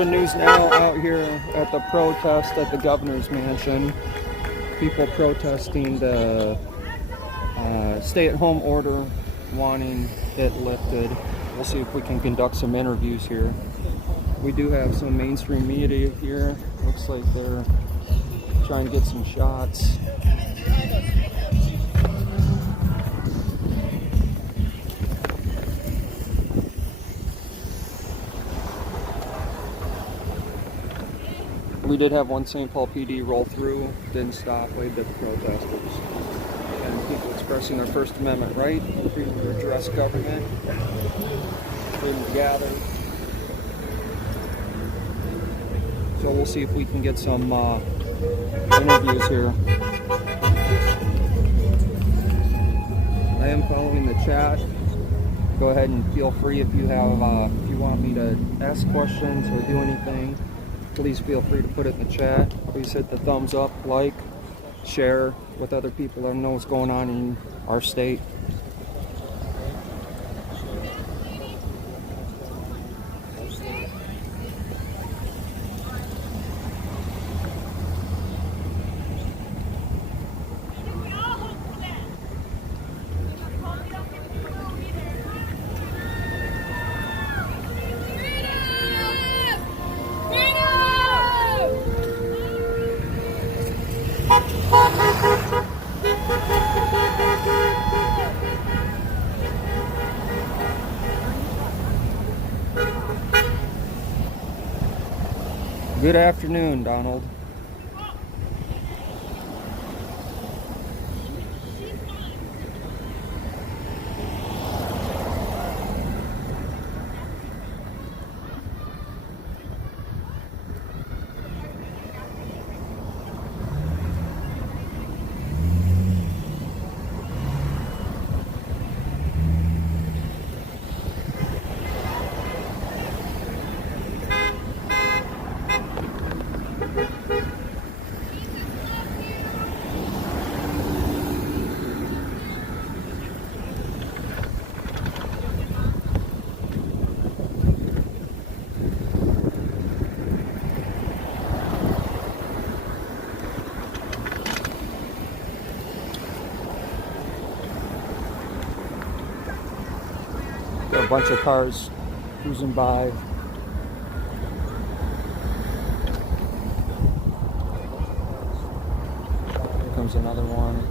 Minnesota News Now out here at the protest at the governor's mansion. People protesting the stay-at-home order, wanting it lifted. We'll see if we can conduct some interviews here. We do have some mainstream media here. Looks like they're trying to get some shots. We did have one St. Paul PD roll through, didn't stop, waved at the protesters. And people expressing their First Amendment right, freedom to address government, freedom to gather. So we'll see if we can get some interviews here. I am following the chat. Go ahead and feel free if you have, if you want me to ask questions or do anything. Please feel free to put it in the chat. Please hit the thumbs up, like, share with other people that know what's going on in our state. Good afternoon, Donald. Got a bunch of cars cruising by. Here comes another one.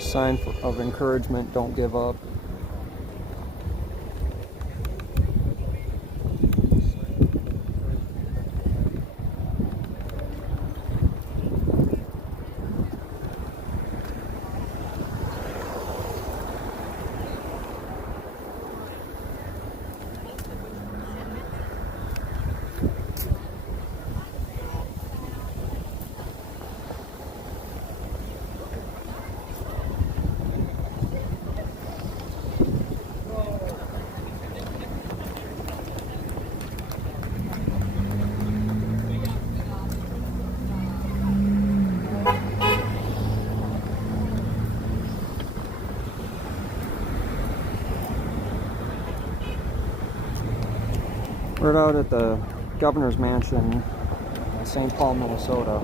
Sign of encouragement, don't give up. We're out at the governor's mansion in St. Paul, Minnesota.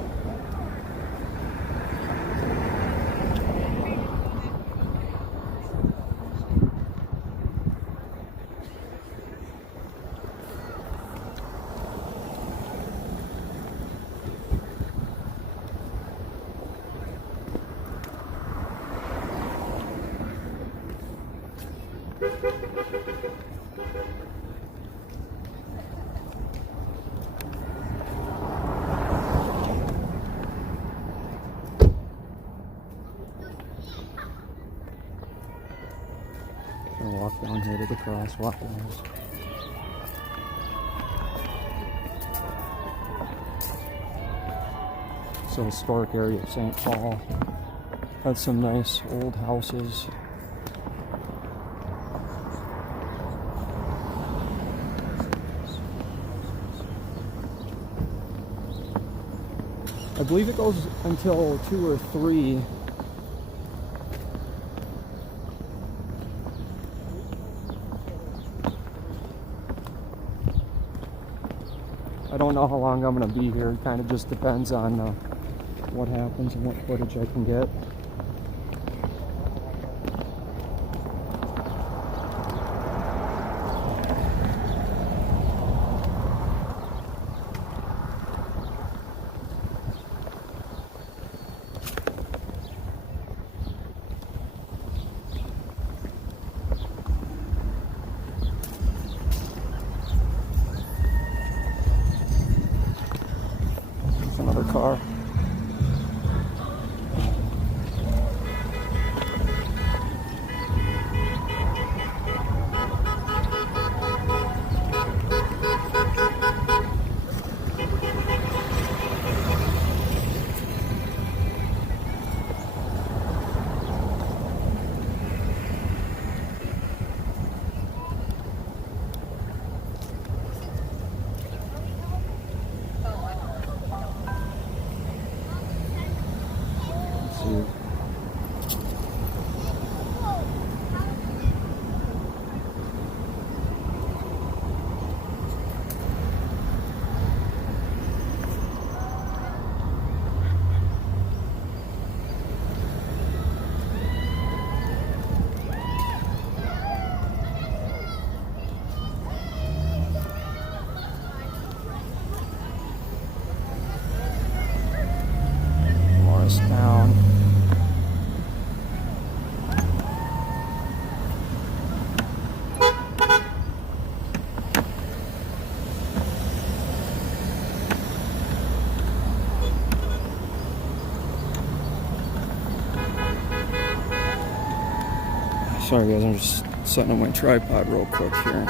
gonna walk down here to the crosswalk. It's a historic area of St. Paul. Had some nice old houses. I believe it goes until 2 or 3. I don't know how long I'm going to be here. It kind of just depends on what happens and what footage I can get. Another car. Morristown. Sorry guys, I'm just setting up my tripod real quick here.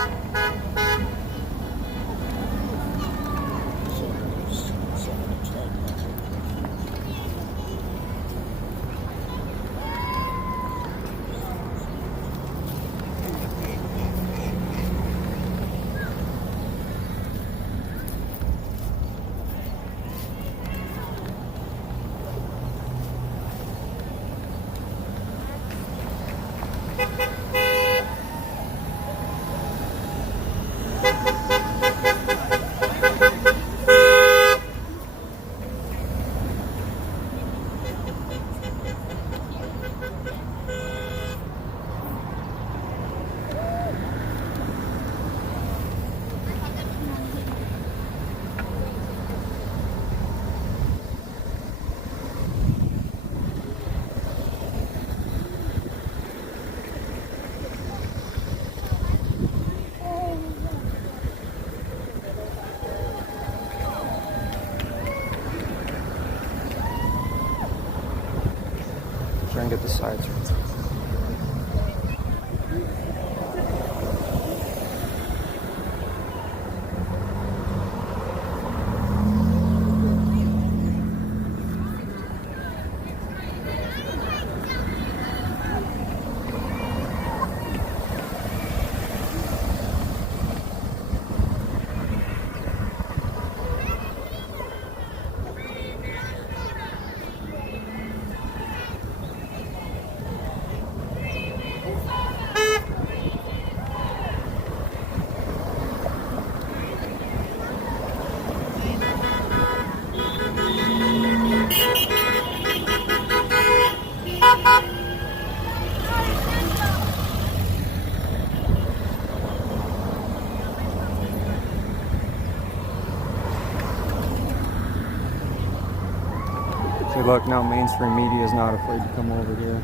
Try and get the sides right. See, look, now mainstream media is not afraid to come over here.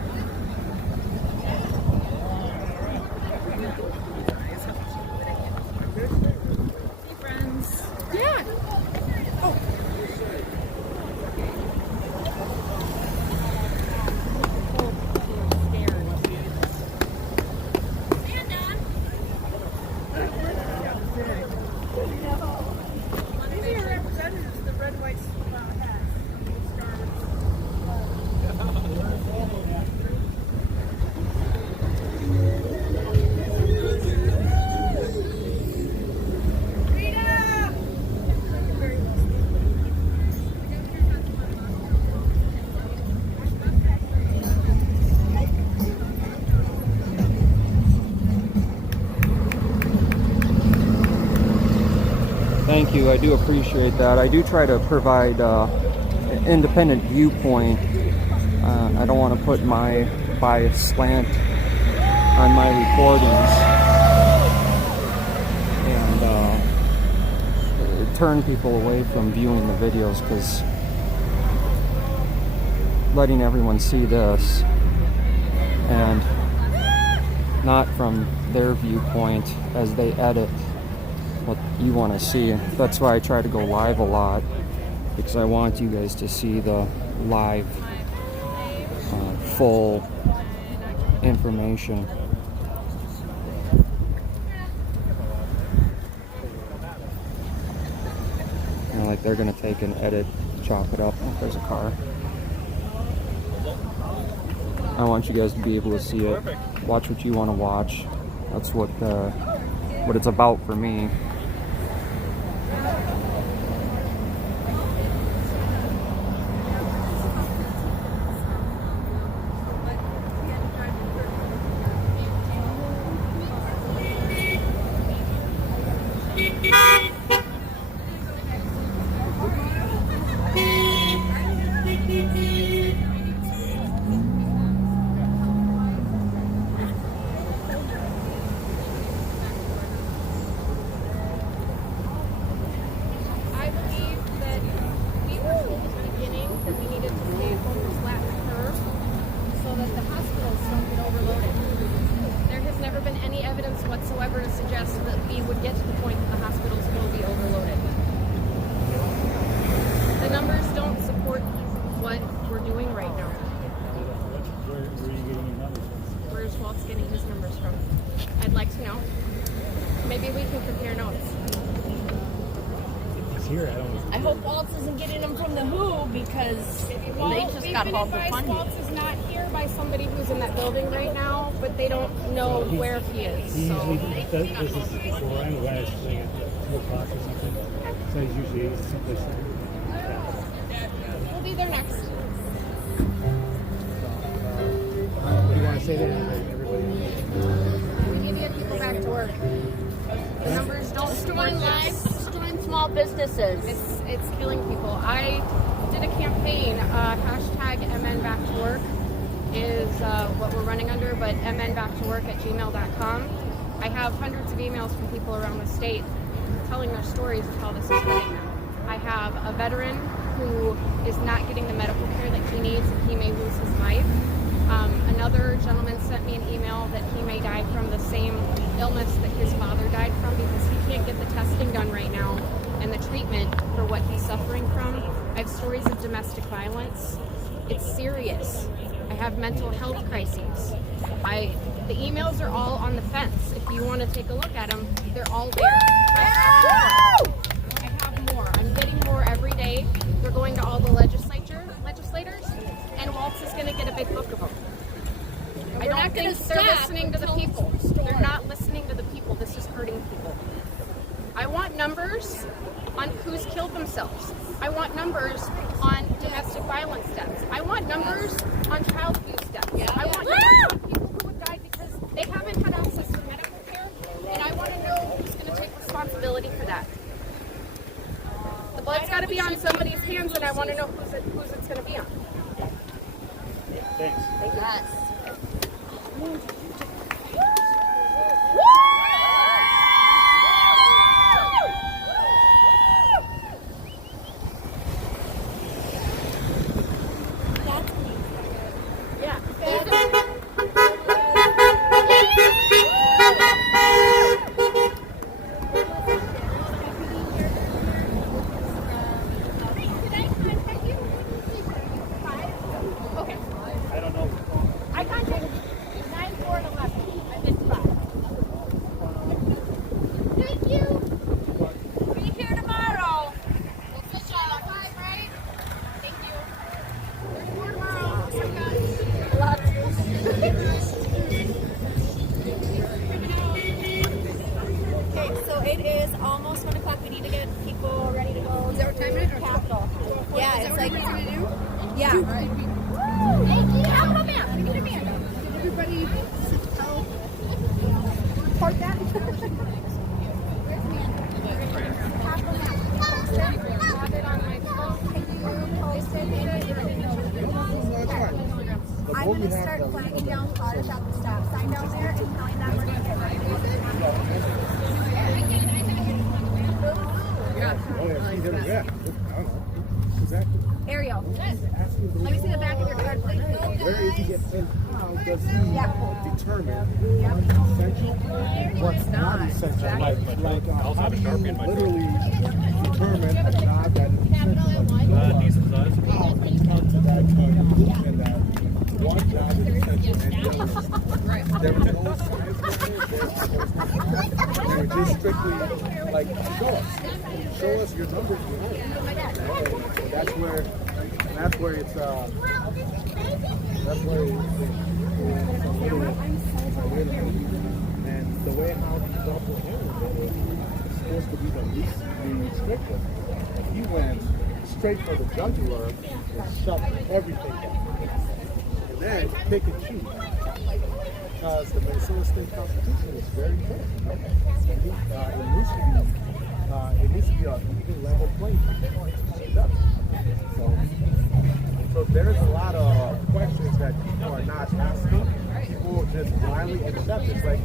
Hey, friends. Yeah. Oh. Stand you. I do appreciate that. I do try to provide an independent viewpoint. I don't want to put my bias slant on my recordings and turn people away from viewing the videos, because letting everyone see this and not from their viewpoint as they edit what you want to see. That's why I try to go live a lot, because I want you guys to see the live full information. You know, like they're gonna take and edit, chop it up. Oh, there's a car. I want you guys to be able to see it. Watch what you want to watch. That's what it's about for me. Whatsoever to suggest that we would get to the point that the hospitals will be overloaded. The numbers don't support what we're doing right now. Where are you getting your numbers from? Where's Walt's getting his numbers from? I'd like to know. Maybe we can compare notes. He's here. I hope Waltz isn't getting them from the WHO, because they just got all the funding. Waltz is not here by somebody who's in that building right now, but they don't know where he is. He So usually does this before I'm when I was doing it at 2 o'clock or something. So he's usually someplace there. we'll be there next. What do you want to say to everybody? We need to get people back to work. The numbers don't support Destroying lives, this. destroying small businesses. It's killing people. I did a campaign, hashtag MN Back to Work is what we're running under, but mnbacktowork@gmail.com. I have hundreds of emails from people around the state telling their stories of how this is hurting them. I have a veteran who is not getting the medical care that he needs, and he may lose his life. Another gentleman sent me an email that he may die from the same illness that his father died from, because he can't get the testing done right now and the treatment for what he's suffering from. I have stories of domestic violence. It's serious. I have mental health crises. The emails are all on the fence. If you want to take a look at them, they're all there. I have more. I'm getting more every day. They're going to all the legislators, and Waltz is going to get a big book of them. I don't think they're listening to the people. They're not listening to the people. This is hurting people. I want numbers on who's killed themselves. I want numbers on domestic violence deaths. I want numbers on child abuse deaths. I want numbers on people who have died because they haven't had access to medical care, and I want to know who's going to take responsibility for that. The blood's got to be on somebody's hands, and I want to know whose it's going to be on. Thanks. Yes. I don't know. I contacted 9, 4, and 11. I missed 5. Thank you. Be here tomorrow. We'll fish on 5, right? Thank you. There's more tomorrow. A lot. Okay, so it is almost 1 o'clock. We need to get people ready to go. Is that what time it is? Capitol. Yeah, it's like. Yeah. All right. Thank you. Come on, man. Give me the man. Everybody report that. going to start flagging down cars at the stop sign down there and telling them we're going to get ready to go. Exactly. Ariel, let me see the back of your card, please. Where is he getting sent? How does he determine essential? What's not essential? Like how do you literally determine a job that is essential? How do you come to that conclusion that one job is essential and the other is not? There was no science behind it. They were just strictly like, show us your numbers behind it. That's where it's that's where it's a little and the way how he's also handled it is supposed to be the least restrictive. He went straight for the jugular and shut everything down. And then pick and choose. Because the Minnesota State Constitution is very clear. It needs to be an even level playing field. It does. So there's a lot of questions that people are not asking. People just blindly accept. It's like,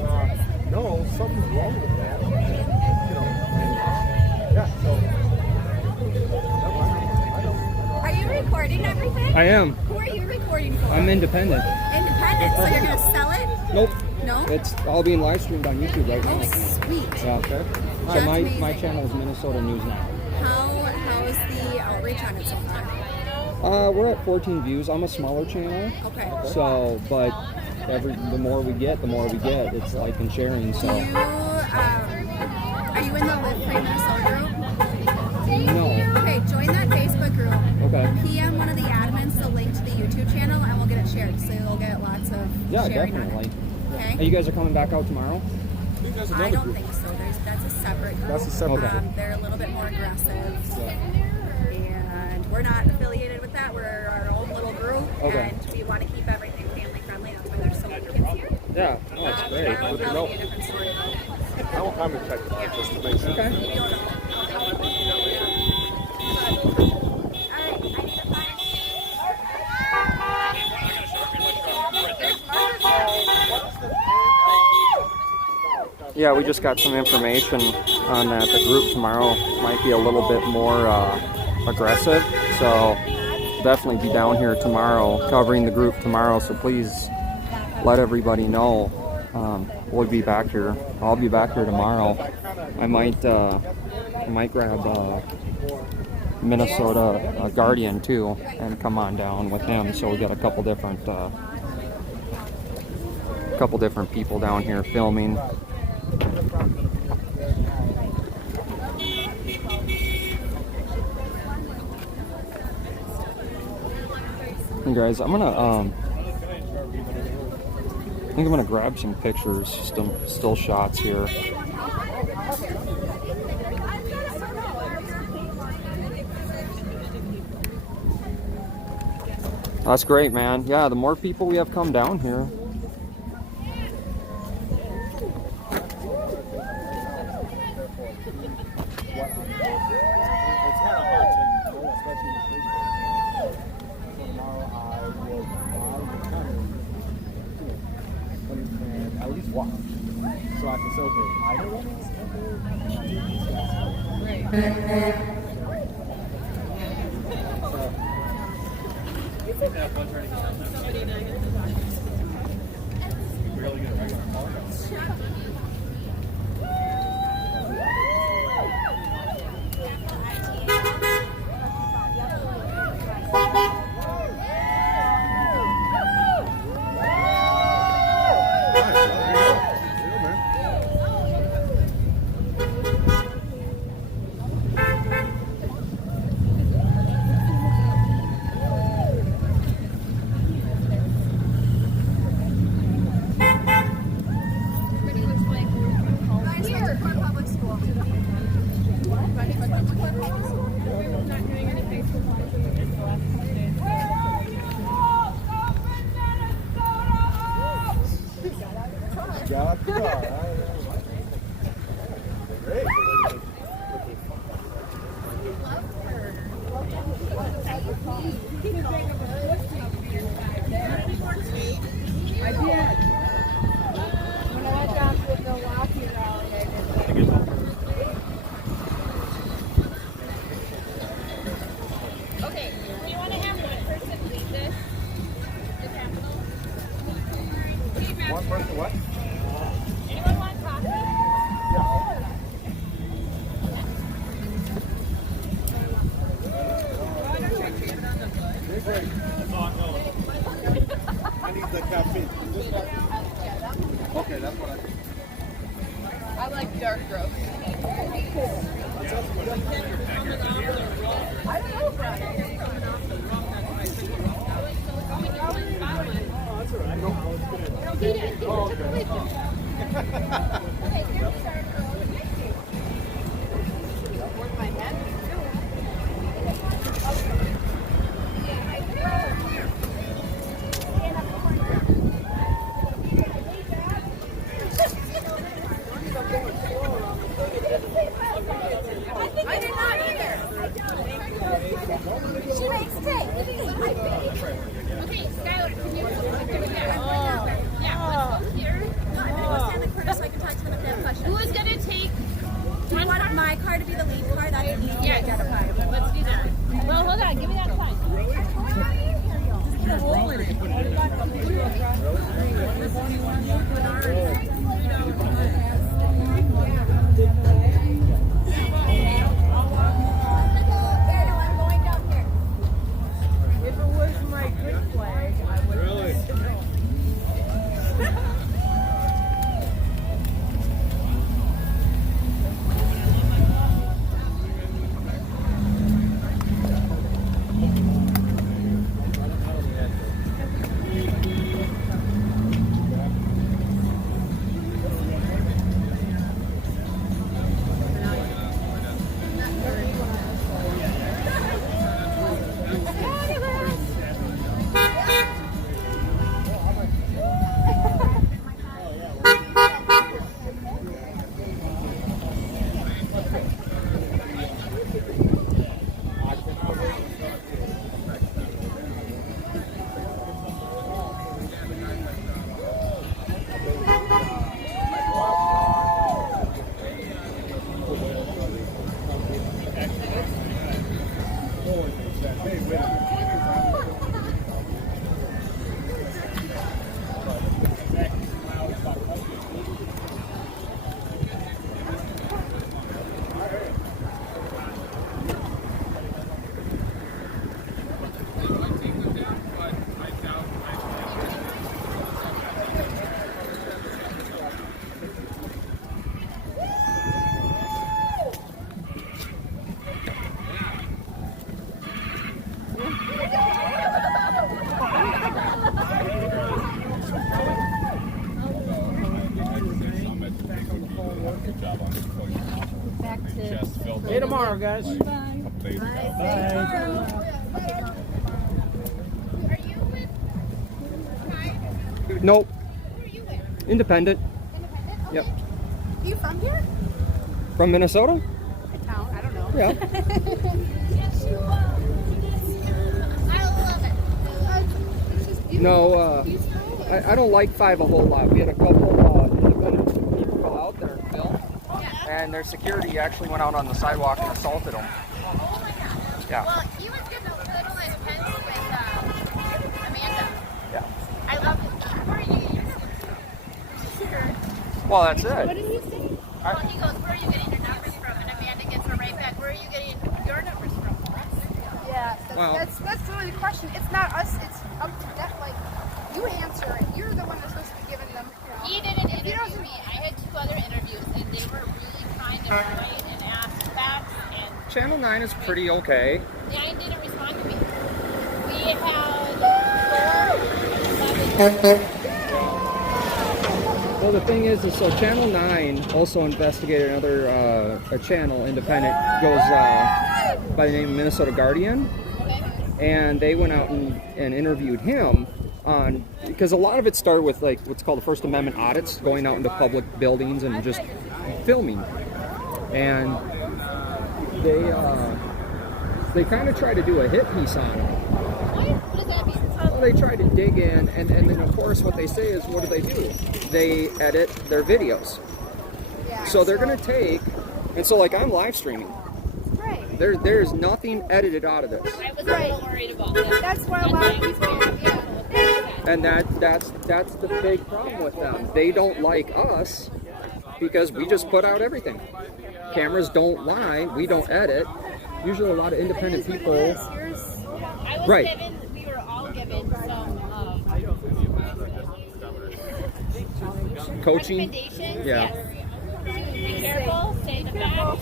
no, something's wrong with that. You know, yeah. So I don't. Are you recording everything? I am. Who are you recording for? I'm independent. Independent, so you're going to sell it? Nope. No? It's all being live streamed on YouTube right Oh, now. sweet. Yeah, okay. So That's my amazing. channel is Minnesota News Now. How is the outreach on it so far? We're at 14 views. I'm a smaller channel. Okay. So, but the more we get, it's like and sharing. Do So, you, are you in the Live Free Minnesota group? no. Okay, join that Facebook group. Okay. PM one of the admins the link to the YouTube channel and we'll get it shared. So you'll get lots of Yeah, sharing definitely. on it. Hey, Okay? you guys are coming back out tomorrow? I don't think so. That's a separate group. That's a separate Okay. They're a little bit more aggressive. And we're not affiliated with that. We're our own little group. Okay. And we want to keep everything family friendly. That's why there's so many kids here. Yeah. Oh, that's great. I'll tell you a different story. I will come and check it out just to make sure. Okay. All right, I need to find. Yeah, we just got some information on that. The group tomorrow might be a little bit more aggressive. So definitely be down here tomorrow, covering the group tomorrow. So please let everybody know. We'll be back here. I'll be back here tomorrow. I might grab Minnesota Guardian too and come on down with him. So we got a couple different people down here filming. Hey guys, I think I'm gonna grab some pictures, some still shots here. That's great, man. Yeah, the more people we have come down here. At least watch, so I can say, okay, I don't want She makes steak. Okay, Skylar, can you Stand the corner so I can talk to them if they have questions. Who is gonna take? Do you want my car to be the lead car? That's easy to Yes. identify. Let's do that. Well, hold on. Give me that sign. I'm going down here. If it was my good flag, I would. Really? See you tomorrow, guys. Nope. Independent. Yep. Are you from here? From Minnesota? Town. I don't know. Yeah. Yes, you are. I love it. It's just beautiful. No, I don't like Five a whole lot. We had a couple independent people go out there and film, and their security actually went out on the sidewalk and assaulted them. Oh my God. Yeah. Well, he was getting a little intense with Amanda. Yeah. I love him. Where are you? Well, that's What it. did he say? Well, he goes, where are you getting your numbers from? And Amanda gets her right back. Where are you getting your numbers from? Yeah, Well- that's really the question. It's not us. It's up to that. Like, you answer it. You're the one that's supposed to be giving them. He didn't interview me. I had 2 other interviews, and they were really kind and polite and asked facts, and Channel 9 is pretty okay. they didn't respond to me. We had 4, 11. Well, the thing is so Channel 9 also investigated another a channel, independent, goes by the name of Minnesota Guardian, and they went out and interviewed him on, because a lot of it started with like what's called the First Amendment audits, going out into public buildings and just filming, and they kind of try to do a hit piece on him. What does that mean? Well, they try to dig in, and then of course what they say is, what do? They edit their videos. Yeah. So they're going to take, and so like I'm live streaming. Right. There's nothing edited out of this, I was a little worried about that. That's why a lot of people. Yeah. and that's the big problem with them. They don't like us because we just put out everything. Cameras don't lie. We don't edit. Usually, a lot of independent people. I was Right. given, we were all given some Coaching. recommendations. Yeah. Yes. To be careful, say the facts.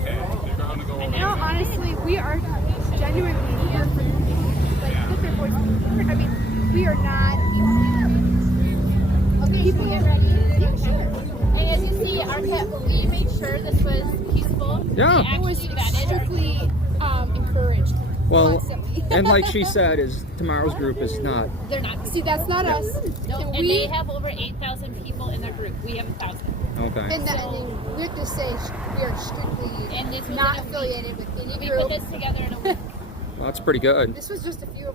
You know, honestly, we are genuinely here for like put their voice. I mean, we are not. Okay, people get ready. Yeah, sure. And as you see, we made sure this was peaceful. Yeah. We actually vetted. Strictly encouraged. Well, Constantly. and like she said, is tomorrow's group is not. They're not. See, that's not us. No, And and we they have over 8,000 people in their group. We have 1,000. Okay. and we have to say we are strictly And this was not in a week. affiliated with any We group. put this together in a week. Well, that's pretty good. This was just a few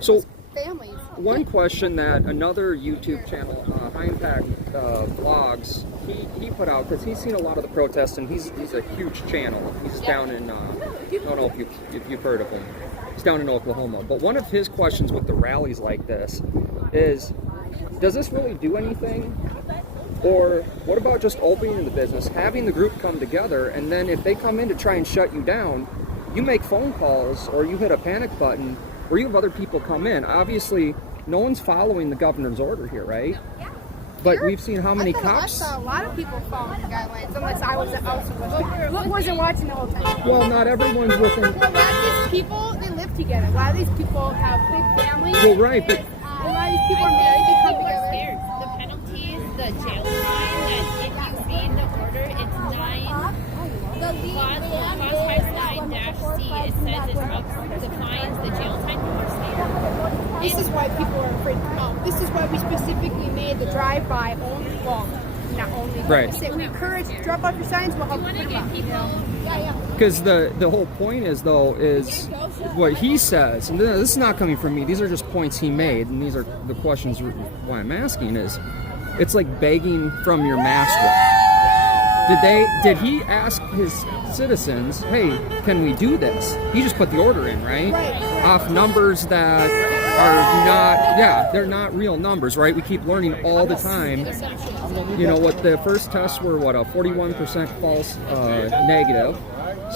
So families. one question that another YouTube channel, High Impact Vlogs, he put out, because he's seen a lot of the protests, and he's a huge channel. He's down in, I don't know if you've heard of him. He's down in Oklahoma. But one of his questions with the rallies like this is, does this really do anything? Or what about just opening the business, having the group come together, and then if they come in to try and shut you down, you make phone calls or you hit a panic button, or you have other people come in. Obviously, no one's following the governor's order here, right? But we've seen how many I cops... saw a lot of people following the guidelines, unless I wasn't watching the whole time. Well, not everyone's within... A lot of these people, they live together. A lot of these people have big families. Well, right, but... A lot of these people are married, they come together. Scared. The penalties, the jail time, that if you read the order, it's 9. Clause 9-C. It says it's up, the fines, the jail time, or state. This is why people are afraid to come. This is why we specifically made the drive-by only, well, not only, but Right. we say we encourage, drop off your signs, we'll help you put them up. Yeah. Because the whole point is, though, is what he says, and this is not coming from me, these are just points he made, and these are the questions why I'm asking is, it's like begging from your master. Did he ask his citizens, hey, can we do this? He just put the order in, right? Off numbers that are not, they're not real numbers, right? We keep learning all the time. You know, what the first tests were, a 41% false negative.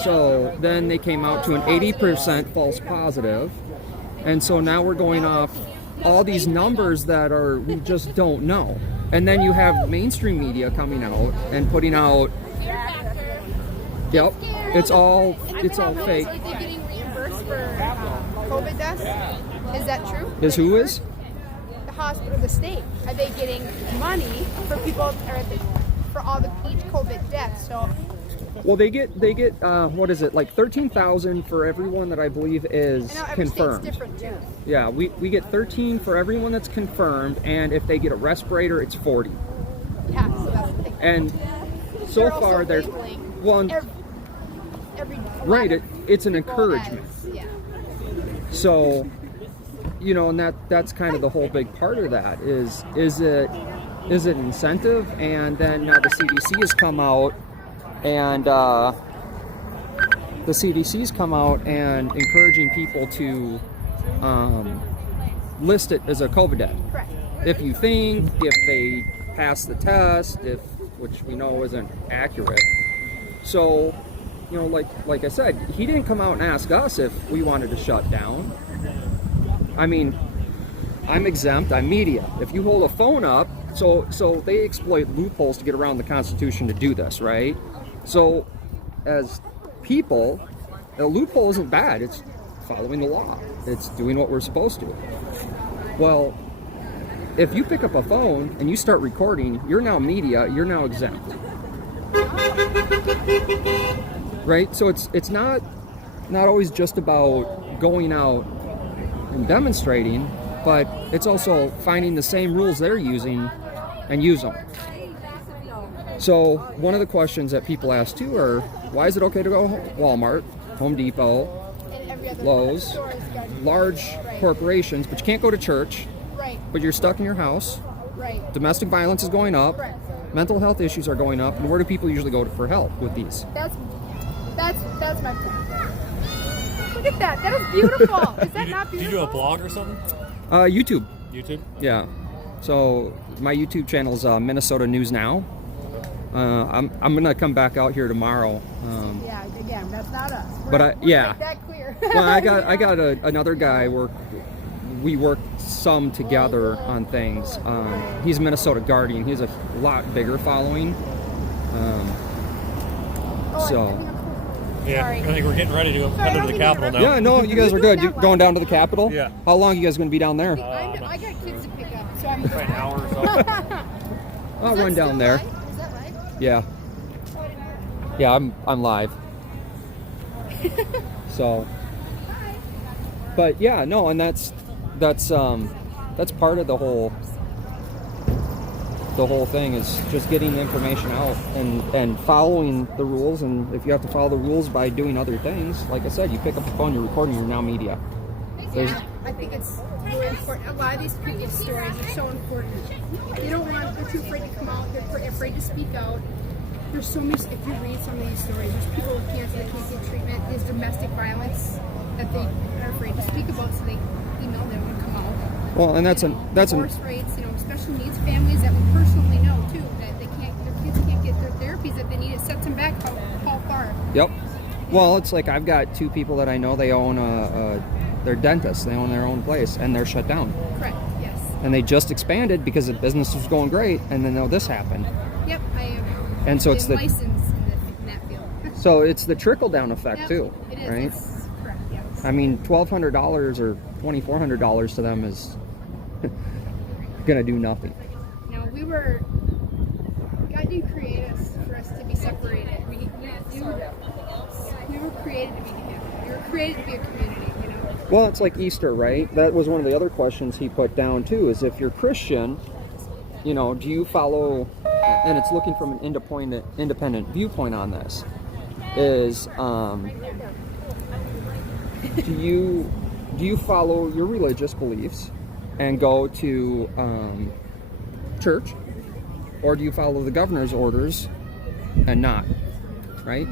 So then they came out to an 80% false positive. And so now we're going off all these numbers that we just don't know. And then you have mainstream media coming out and putting out, yep, it's all fake. Are they getting reimbursed for COVID deaths? Is that true? Is who is? The hospital, the state. Are they getting money for people, or for all each COVID deaths? So Well, they get what is it, like 13,000 for everyone that I believe is I know every confirmed. state's different too. Yeah, we get 13 for everyone that's confirmed, and if they get a respirator, it's 40. Yeah, so that's the thing. And so They're also far, there's labeling well, every right. It's an people encouragement. as- yeah. So, you know, and that's kind of the whole big part of that is it incentive, and then now the CDC has come out, and encouraging people to list it as a COVID death. Correct. If you think, if they pass the test, which we know isn't accurate. So, you know, like I said, he didn't come out and ask us if we wanted to shut down. I mean, I'm exempt, I'm media. If you hold a phone up, so they exploit loopholes to get around the Constitution to do this, right? So, as people, a loophole isn't bad. It's following the law. It's doing what we're supposed to. Well, if you pick up a phone and you start recording, you're now media, you're now exempt. Right? So it's not always just about going out and demonstrating, but it's also finding the same rules they're using and use them. So one of the questions that people ask too are, why is it okay to go Walmart, Home Depot, And every other Lowe's, store is got- large corporations, but you can't go to church, Right, but you're stuck in your house, right. domestic violence is going up, Correct. mental health issues are going up, and where do people usually go for help with these? That's my point. Look at that. That is beautiful. Is that not Do you beautiful? do a blog or something? YouTube. YouTube? Yeah. So my YouTube channel is Minnesota News Now. I'm gonna come back out here tomorrow. Yeah, again, that's not us. But We're yeah. make that clear. Well, I got another guy we work some together on things. He's a Minnesota Guardian. He has a lot bigger following. So Yeah. Sorry. I think we're getting ready to Sorry, I head don't to the mean to Capitol now. yeah, no, you guys are good. You going down to the Capitol? Yeah. How long are you guys gonna be down there? I got kids to pick up, so I'm. Probably an hour or so. I'll run down there. Is that live? Yeah. Yeah, I'm live. So, but yeah, no, and that's part of the whole the whole thing is just getting the information out and following the rules. And if you have to follow the rules by doing other things, like I said, you pick up the phone, you're recording, you're now media. There's, I think it's really important. A lot of these people's stories are so important. They don't want, they're too afraid to come out, they're afraid to speak out. There's so many, if you read some of these stories, there's people with cancer that can't get treatment, there's domestic violence that they are afraid to speak about, so they email them and come out. well, and that's divorce rates, special needs families that we personally know too, that they can't, their kids can't get their therapies that they need. It sets them back how far. Yep. Well, it's like I've got 2 people that I know, they own they're dentists, they own their own place, and they're shut down. Correct, yes. And they just expanded because the business was going great, and then this happened. Yep, I am. And so it's the licensed in that field. so it's the trickle down effect Yep, too, it is. right? It's correct, yes. I mean, $1,200 or $2,400 to them is gonna do nothing. Now God didn't create us for us to be separated. We were created to be together. We were created to be a community, Well, it's like Easter, right? That was one of the other questions he put down too, is if you're Christian, do you follow, and it's looking from an independent viewpoint on this, is do you follow your religious beliefs and go to church, or do you follow the governor's orders and not, right?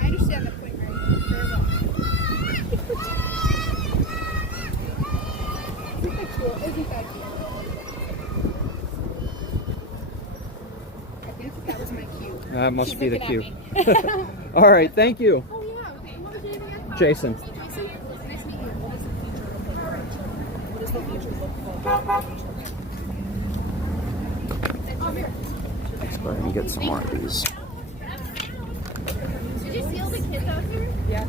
I understand the point very well. Isn't that cool? Isn't that cool? I think that was my cue. That must She's be the looking cue. at me. All right, thank you, Oh yeah. Okay. What was your name again? Jason. Jason. Nice to meet you. What does the future look like? Come here. Let's go ahead and get some more of these. Did you see all the kids out here? Yeah.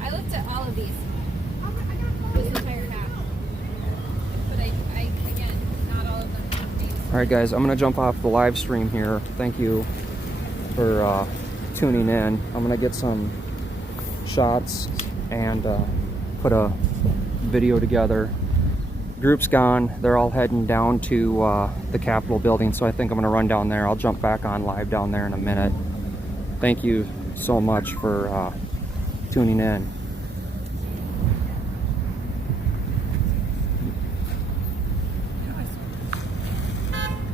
I looked at all of these. This entire map. But again, not all of them have names. All right, guys, I'm gonna jump off the live stream here. Thank you for tuning in. I'm gonna get some shots and put a video together. Group's gone. They're all heading down to the Capitol building, so I think I'm gonna run down there. I'll jump back on live down there in a minute. Thank you so much for tuning in.